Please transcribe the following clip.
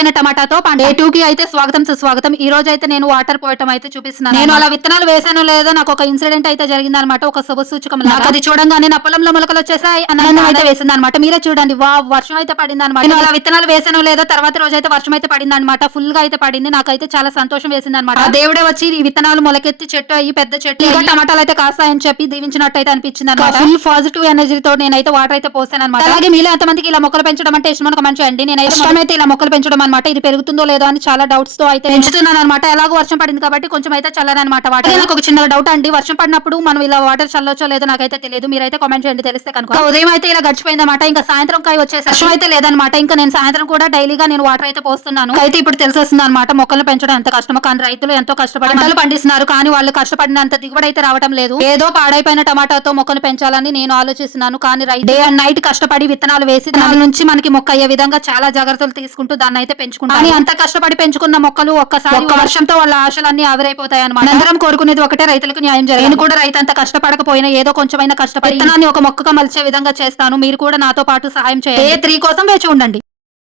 పాడైపోయిన టమాటాతో డే 2 కి అయితే స్వాగతం సుస్వాగతం. ఈ రోజు అయితే నేను వాటర్ పోయటం అయితే చూపిస్తున్నాను. నేను అలా విత్తనాలు వేసానో లేదో నాకు ఒక ఇన్సిడెంట్ అయితే జరిగిందనమాట. ఒక శుభ సూచకం నాకు అది చూడంగానే నా పొలంలో మొలకలు వచ్చేసాయి ఆనందం అయితే వేసిందనమాట. మీరే చూడండి, వర్షం అయితే పడింది అనమాట. నేను అలా విత్తనాలు వేసానో లేదో తర్వాత రోజు అయితే వర్షం అయితే పడింది అనమాట. ఫుల్ గా అయితే పడింది. నాకైతే చాలా సంతోషం వేసింది అనమాట. దేవుడే వచ్చి ఈ విత్తనాలు మొలకెత్తి చెట్టు అయ్యి పెద్ద చెట్టు ఇంకా టమాటాలు అయితే కాస్తాయని చెప్పి దీవించినట్టు అయితే అనిపించింది అనమాట. ఫుల్ పాజిటివ్ ఎనర్జీతో నేనైతే వాటర్ అయితే పోసాను అనమాట. అలాగే మీలో ఎంతమందికి ఇలా మొక్కలు పెంచడం అంటే ఇష్టం ఒక మంచి అండి. నేనైతే ఇష్టమైతే ఇలా మొక్కలు పెంచడం అనమాట. ఇది పెరుగుతుందో లేదో అని చాలా డౌట్స్ తో అయితే పెంచుతున్నాను అనమాట. ఎలాగో వర్షం పడింది కాబట్టి కొంచెం అయితే చల్లనమాట వాటర్. నాకు ఒక చిన్న డౌట్ అండి, వర్షం పడినప్పుడు మనం ఇలా వాటర్ చల్లొచ్చో లేదో నాకైతే తెలియదు. మీరైతే కామెంట్ చేయండి తెలిస్తే కనుక. ఉదయం అయితే ఇలా గడిచిపోయింది అనమాట. ఇంకా సాయంత్రం కాయ వచ్చేసి వర్షం అయితే లేదనమాట. ఇంకా నేను సాయంత్రం కూడా డైలీగా నేను వాటర్ అయితే పోస్తున్నాను. అయితే ఇప్పుడు తెలిసొస్తుంది అనమాట మొక్కలు పెంచడం ఎంత కష్టమో. కానీ రైతులు ఎంతో కష్టపడి పంటలు పండిస్తున్నారు. కానీ వాళ్ళు కష్టపడినంత దిగుబడి అయితే రావడం లేదు. ఏదో పాడైపోయిన టమాటాతో మొక్కలు పెంచాలని నేను ఆలోచిస్తున్నాను. కానీ డే అండ్ నైట్ కష్టపడి విత్తనాలు వేసి దాని నుంచి మనకి మొక్క అయ్యే విధంగా చాలా జాగ్రత్తలు తీసుకుంటూ దాన్ని అయితే పెంచుకుంటాను. కానీ అంత కష్టపడి పెంచుకున్న మొక్కలు ఒక్క వర్షంతో వాళ్ళ ఆశలన్నీ ఆవిరైపోతాయి అనమాట. అందరం కోరుకునేది ఒకటే, రైతులకు న్యాయం జరగాలి. నేను కూడా రైతు అంత కష్టపడకపోయినా ఏదో కొంచెమైనా కష్టపడి విత్తనాన్ని ఒక మొక్కగా మలిచే విధంగా చేస్తాను. మీరు కూడా నాతో పాటు సహాయం చేయండి. Day 3 కోసం వేచి ఉండండి.